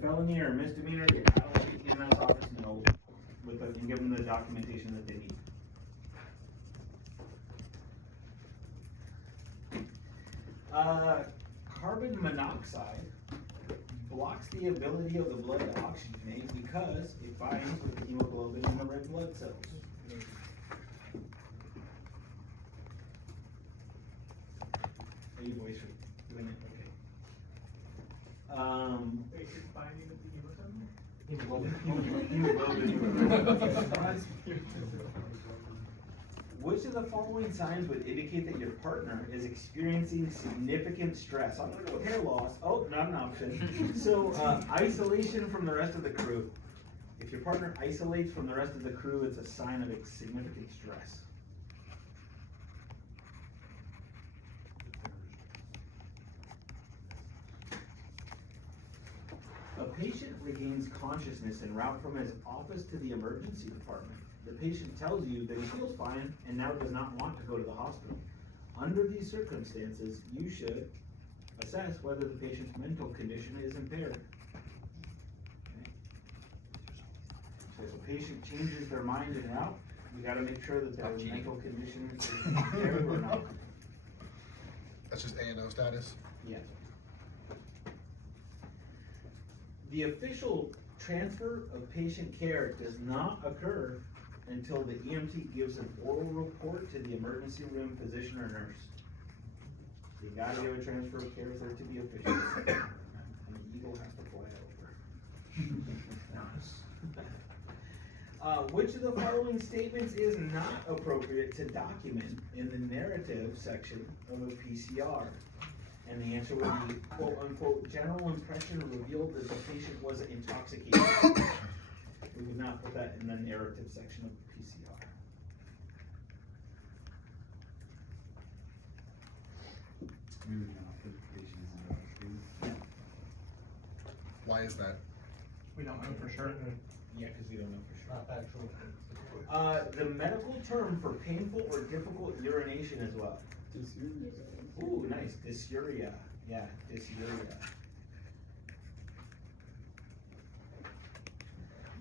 felony or misdemeanor, the EMS office know and give them the documentation that they need. Carbon monoxide blocks the ability of the blood to oxygenate because it binds with the hemoglobin in the red blood cells. Are you voice doing it? Okay. It's binding with the Hemoglobin. Which of the following signs would indicate that your partner is experiencing significant stress? I'm gonna go with hair loss. Oh, not an option. So, isolation from the rest of the crew. If your partner isolates from the rest of the crew, it's a sign of significant stress. A patient regains consciousness en route from his office to the emergency department. The patient tells you that he feels fine and now does not want to go to the hospital. Under these circumstances, you should assess whether the patient's mental condition is impaired. Okay. So if a patient changes their mind en route, you gotta make sure that their mental condition is impaired or not. That's just A&O status? Yes. The official transfer of patient care does not occur until the EMT gives an oral report to the emergency room physician or nurse. You gotta give a transfer of care for it to be official. And the eagle has to fly over. Which of the following statements is not appropriate to document in the narrative section of a PCR? And the answer would be, quote unquote, general impression revealed that the patient was intoxicated. We would not put that in the narrative section of the PCR. We would not put patients in the Why is that? We don't know for sure. Yeah, because we don't know for sure. Not factual. The medical term for painful or difficult urination as well. Ooh, nice, dysuria. Yeah, dysuria.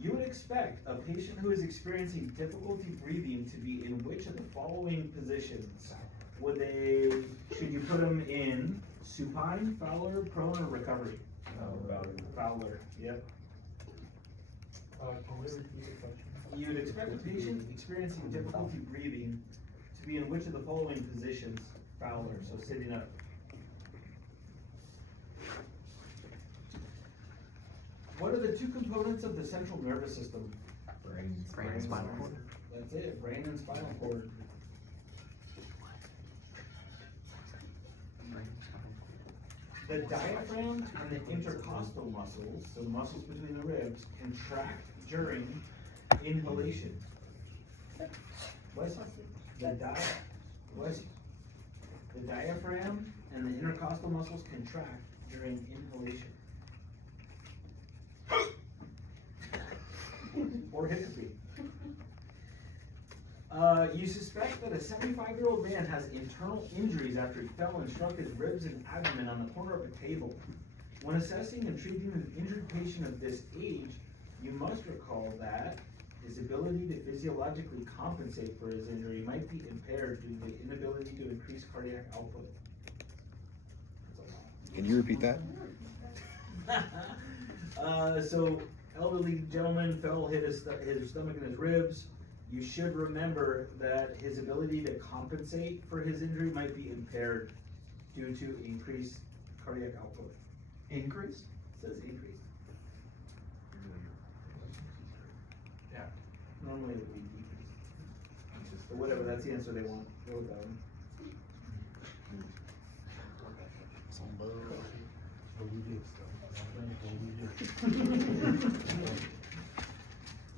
You would expect a patient who is experiencing difficulty breathing to be in which of the following positions? Should you put them in supine, Fowler, prone, or recovery? Fowler, yep. Can we repeat the question? You would expect a patient experiencing difficulty breathing to be in which of the following positions? Fowler, so sitting up. What are the two components of the central nervous system? brain and spinal cord. That's it, brain and spinal cord. The diaphragm and the intercostal muscles, so the muscles between the ribs, contract during inhalation. What? The diaphragm and the intercostal muscles contract during inhalation. Or hiccupping. You suspect that a 75-year-old man has internal injuries after he fell and struck his ribs and abdomen on the corner of a table. When assessing and treating an injured patient of this age, you must recall that his ability to physiologically compensate for his injury might be impaired due to the inability to increase cardiac output. Can you repeat that? So, elderly gentleman fell, hit his stomach and his ribs. You should remember that his ability to compensate for his injury might be impaired due to increased cardiac output. Increase? It says increased. Yeah. Normally it would be decreased. But whatever, that's the answer they want. Go with that one.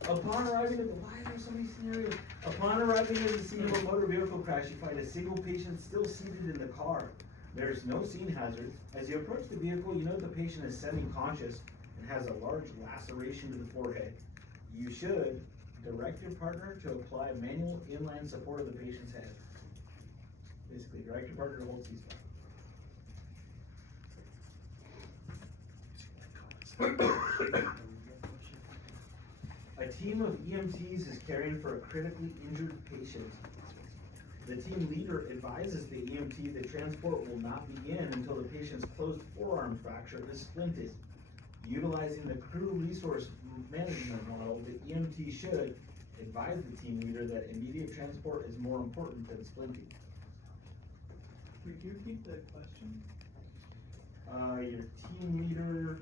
Upon arriving at the, why are there so many scenarios? Upon arriving at the scene of a motor vehicle crash, you find a single patient still seated in the car. There is no scene hazard. As you approach the vehicle, you know the patient is semi-conscious and has a large laceration to the forehead. You should direct your partner to apply manual inline support of the patient's head. Basically, direct your partner to hold C-spot. A team of EMTs is caring for a critically injured patient. The team leader advises the EMT that transport will not begin until the patient's closed forearm fracture is splinted. Utilizing the crew resource management model, the EMT should advise the team leader that immediate transport is more important than splinting. Could you repeat the question? Your team leader,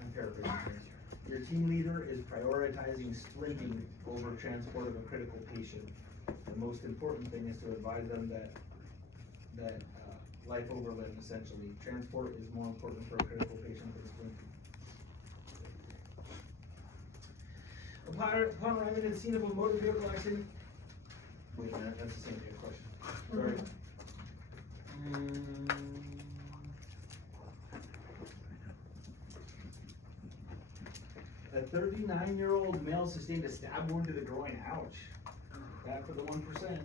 I'm paraphrasing here. Your team leader is prioritizing splinting over transport of a critical patient. The most important thing is to advise them that life overlimb, essentially. Transport is more important for a critical patient than splinting. Upon arriving at the scene of a motor vehicle accident, wait a minute, that's the same thing question. Sorry. A 39-year-old male sustained a stab wound to the groin. Ouch. That for the 1%.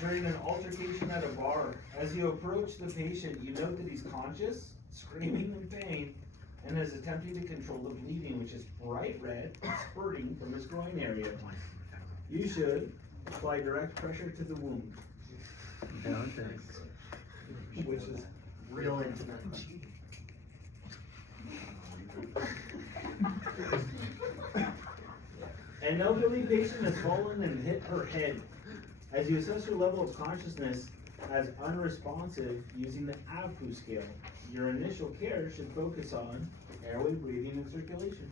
During an altercation at a bar, as you approach the patient, you note that he's conscious, screaming in pain, and is attempting to control the bleeding, which is bright red, spurting from his groin area. You should apply direct pressure to the wound. Which is real intimate. An elderly patient has fallen and hit her head. As you assess her level of consciousness as unresponsive using the AL218 scale, your initial care should focus on airway, breathing, and circulation.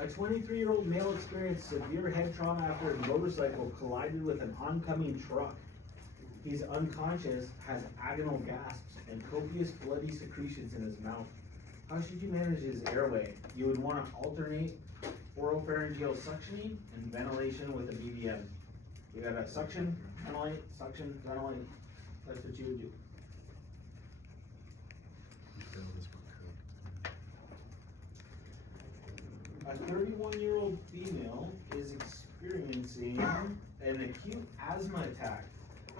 A 23-year-old male experienced severe head trauma after his motorcycle collided with an oncoming truck. He's unconscious, has agonal gasps, and copious bloody secretions in his mouth. How should you manage his airway? You would want to alternate oropharyngeal suctioning and ventilation with a BBM. You got a suction, ventilate, suction, ventilate. That's what you would do. A 31-year-old female is experiencing an acute asthma attack.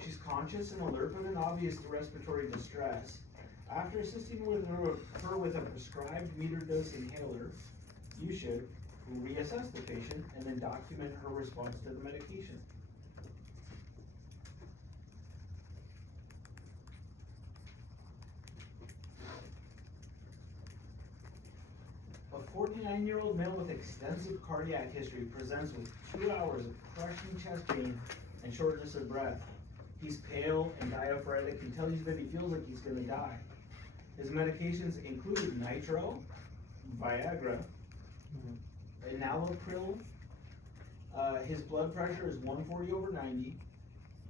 She's conscious and alert but in obvious respiratory distress. After assisting with her with a prescribed meter dose inhaler, you should reassess the patient and then document her response to the medication. A 49-year-old male with extensive cardiac history presents with 2 hours of crushing chest pain and shortness of breath. He's pale and diaphoretic and tells you that he feels like he's going to die. His medications include nitro, Viagra, enalapril. His blood pressure is 140/90.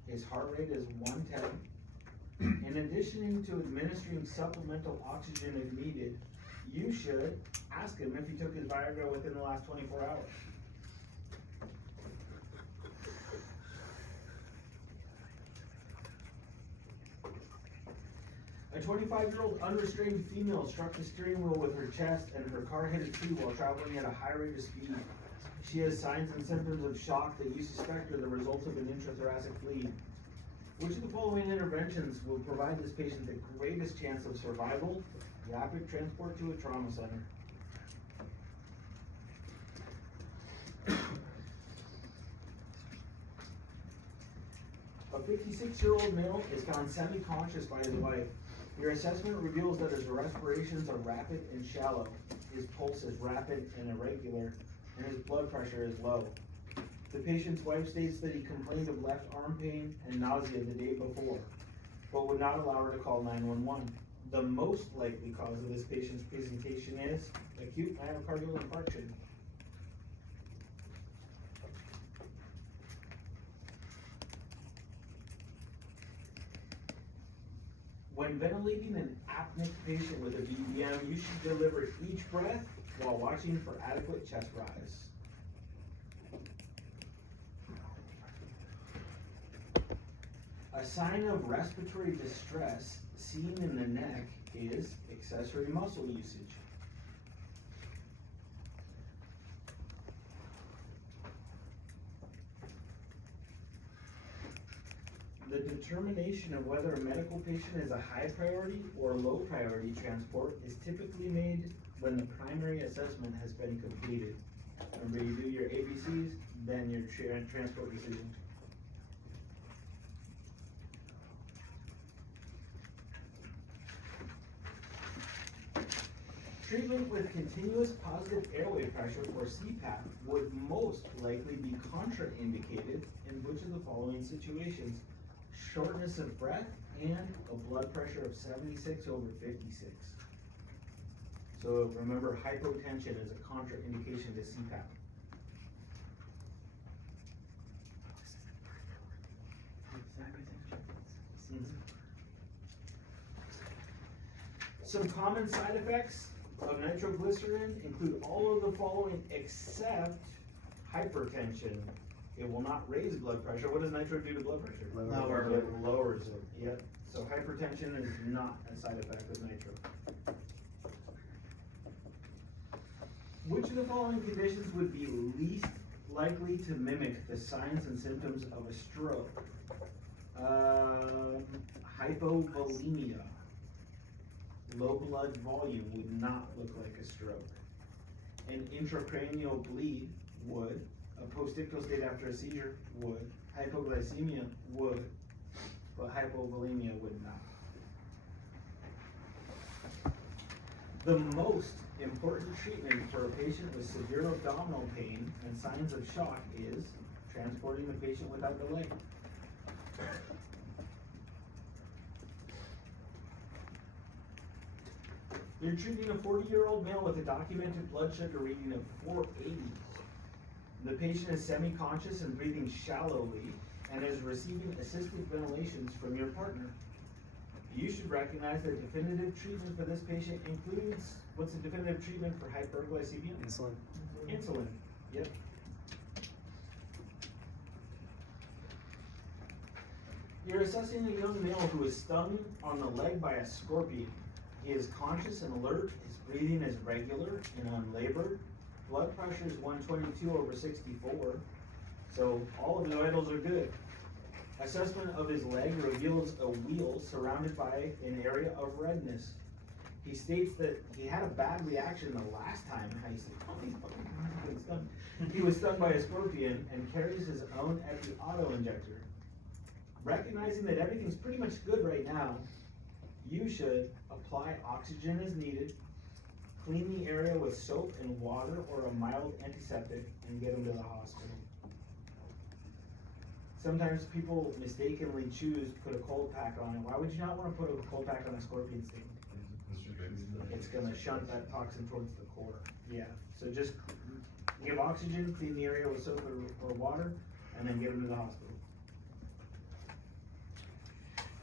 His heart rate is 110. In addition to administering supplemental oxygen if needed, you should ask him if he took his Viagra within the last 24 hours. A 25-year-old unrestrained female struck the steering wheel with her chest and her car hit a tree while traveling at a high rate of speed. She has signs and symptoms of shock that you suspect are the result of an intrathoracic bleed. Which of the following interventions will provide this patient the greatest chance of survival? Rapid transport to a trauma center. A 56-year-old male is found semi-conscious by his wife. Your assessment reveals that his respirations are rapid and shallow, his pulse is rapid and irregular, and his blood pressure is low. The patient's wife states that he complained of left arm pain and nausea the day before, but would not allow her to call 911. The most likely cause of this patient's presentation is acute myocardial infarction. When ventilating an apneic patient with a BBM, you should deliver each breath while watching for adequate chest rise. A sign of respiratory distress seen in the neck is accessory muscle usage. The determination of whether a medical patient is a high priority or low priority transport is typically made when the primary assessment has been completed. Remember, you do your ABCs, then your transport decision. Treatment with continuous positive airway pressure, or CPAP, would most likely be contraindicated in which of the following situations? Shortness of breath and a blood pressure of 76/56. So remember, hypotension is a contraindication to CPAP. Some common side effects of nitroglycerin include all of the following except hypertension. It will not raise blood pressure. What does nitro do to blood pressure? It lowers it, yep. So hypertension is not a side effect of nitro. Which of the following conditions would be least likely to mimic the signs and symptoms of a stroke? Hypovolemia. Low blood volume would not look like a stroke. An intracranial bleed would. A postictal state after a seizure would. Hypoglycemia would. But hypovolemia would not. The most important treatment for a patient with severe abdominal pain and signs of shock is transporting the patient without delay. You're treating a 40-year-old male with a documented blood sugar reading of 480. The patient is semi-conscious and breathing shallowly and is receiving assisted ventilations from your partner. You should recognize that definitive treatment for this patient includes, what's the definitive treatment for hyperglycemia? Insulin. Insulin, yep. You're assessing a young male who is stung on the leg by a scorpion. He is conscious and alert, his breathing is regular and unlabored. Blood pressure is 122/64, so all of the vitals are good. Assessment of his leg reveals a wheal surrounded by an area of redness. He states that he had a bad reaction the last time. He's like, oh, these fucking guys are getting stung. He was stung by a scorpion and carries his own auto injector. Recognizing that everything's pretty much good right now, you should apply oxygen as needed, clean the area with soap and water or a mild antiseptic, and get him to the hospital. Sometimes people mistakenly choose to put a cold pack on it. Why would you not want to put a cold pack on a scorpion sting? It's gonna shunt that toxin towards the core. Yeah, so just give oxygen, clean the area with soap or water, and then get him to the hospital.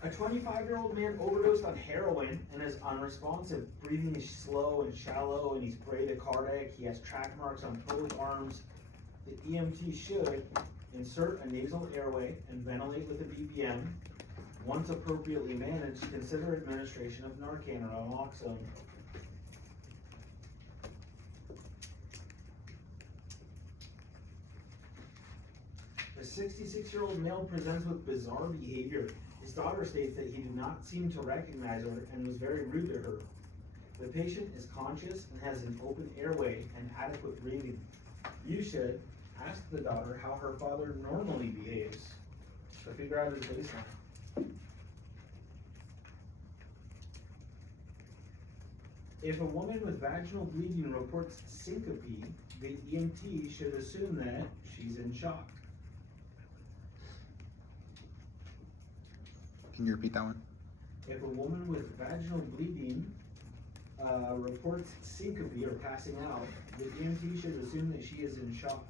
A 25-year-old man overdosed on heroin and is unresponsive. Breathing is slow and shallow, and he's bradycardic. He has track marks on both arms. The EMT should insert a nasal airway and ventilate with a BPM. Once appropriately managed, consider administration of Narcan or naloxone. A 66-year-old male presents with bizarre behavior. His daughter states that he did not seem to recognize her and was very rude to her. The patient is conscious and has an open airway and adequate breathing. You should ask the daughter how her father normally behaves to figure out his baseline. If a woman with vaginal bleeding reports syncope, the EMT should assume that she's in shock. Can you repeat that one? If a woman with vaginal bleeding reports syncope or passing out, the EMT should assume that she is in shock.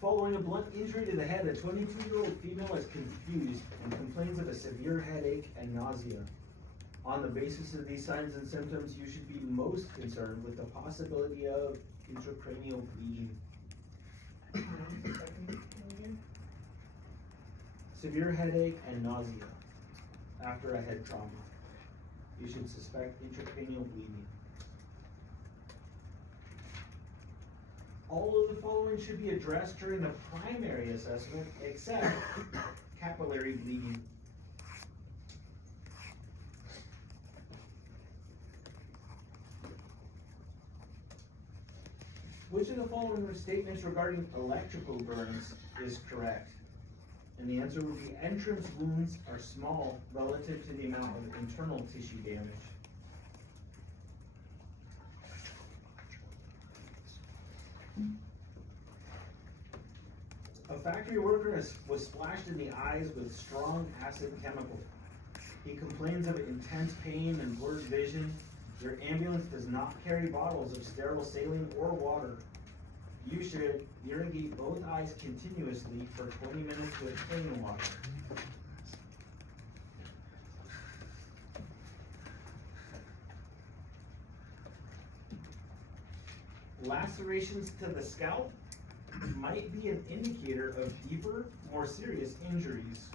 Following a blunt injury to the head, a 22-year-old female is confused and complains of a severe headache and nausea. On the basis of these signs and symptoms, you should be most concerned with the possibility of intracranial bleeding. Severe headache and nausea after a head trauma. You should suspect intracranial bleeding. all of the following should be addressed during the primary assessment, except capillary bleeding. Which of the following statements regarding electrical burns is correct? And the answer would be entrance wounds are small relative to the amount of internal tissue damage. A factory worker was splashed in the eyes with strong acid chemical. He complains of intense pain and blurred vision. Your ambulance does not carry bottles of sterile saline or water. You should irrigate both eyes continuously for 20 minutes with plain water. Lacerations to the scalp might be an indicator of deeper, more serious injuries.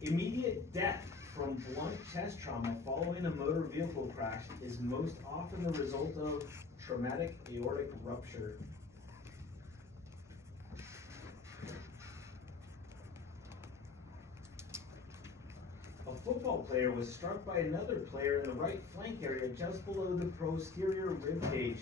Immediate death from blunt chest trauma following a motor vehicle crash is most often the result of traumatic aortic rupture. A football player was struck by another player in the right flank area just below the posterior rib cage.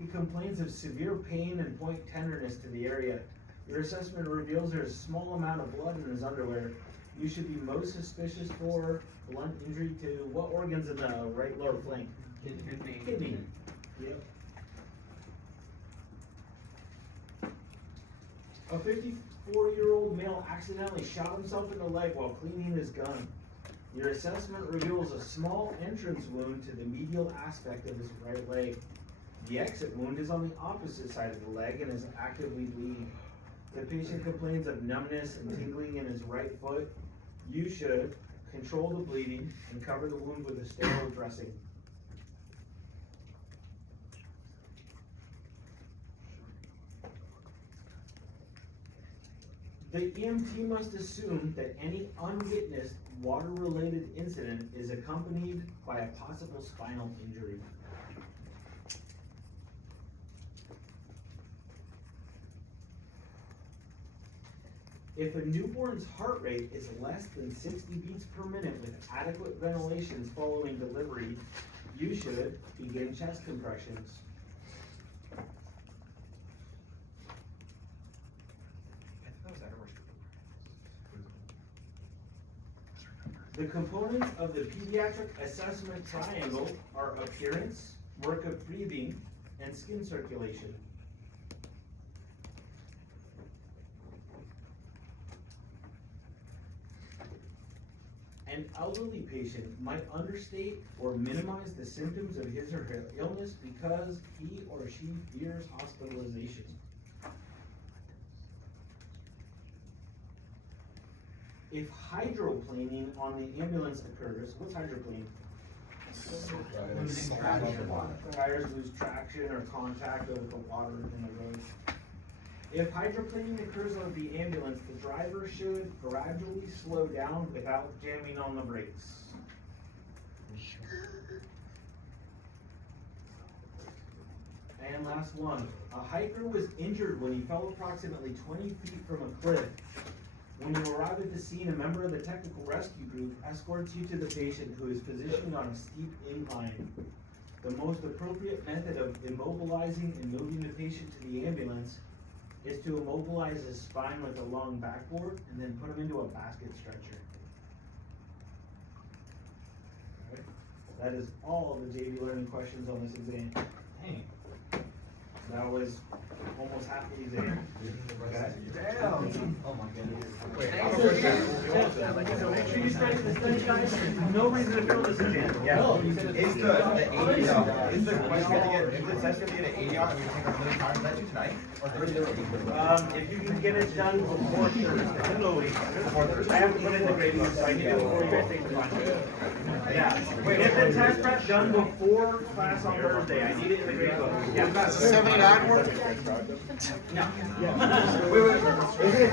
He complains of severe pain and point tenderness to the area. Your assessment reveals there is a small amount of blood in his underwear. You should be most suspicious for blunt injury to what organs in the right lower flank? Kidney. Kidney. Yep. A 54-year-old male accidentally shot himself in the leg while cleaning his gun. Your assessment reveals a small entrance wound to the medial aspect of his right leg. The exit wound is on the opposite side of the leg and is actively bleeding. The patient complains of numbness and tingling in his right foot. You should control the bleeding and cover the wound with a sterile dressing. The EMT must assume that any unwitnessed water-related incident is accompanied by a possible spinal injury. If a newborn's heart rate is less than 60 beats per minute with adequate ventilation following delivery, you should begin chest compressions. The components of the pediatric assessment triangle are appearance, work of breathing, and skin circulation. An elderly patient might understate or minimize the symptoms of his or her illness because he or she fears hospitalization. If hydroplaning on the ambulance occurs, what's hydroplaning? Tires lose traction or contact with the water in the road. If hydroplaning occurs on the ambulance, the driver should gradually slow down without jamming on the brakes. And last one, a hiker was injured when he fell approximately 20 feet from a cliff. When you arrive at the scene, a member of the technical rescue group escorts you to the patient who is positioned on a steep incline. The most appropriate method of immobilizing and moving the patient to the ambulance is to immobilize his spine with a long backboard and then put him into a basket stretcher. Right. That is all of the JBLearning questions on this exam. Dang. That was almost half the exam. Okay. Damn. Oh my goodness. Wait, I have a question. So make sure you study the study guys. There's no reason to fail this exam. Yeah. Is the ADR, is the question gonna get, is the test gonna get an ADR and we can take a million times that tonight? Or Thursday? If you can get it done before Thursday. No, I have to put in the grading, so I need it before you guys take the final. Yeah. Get the test prep done before class on Thursday. I need it in the grade book. Yeah. 79 work? No. Wait,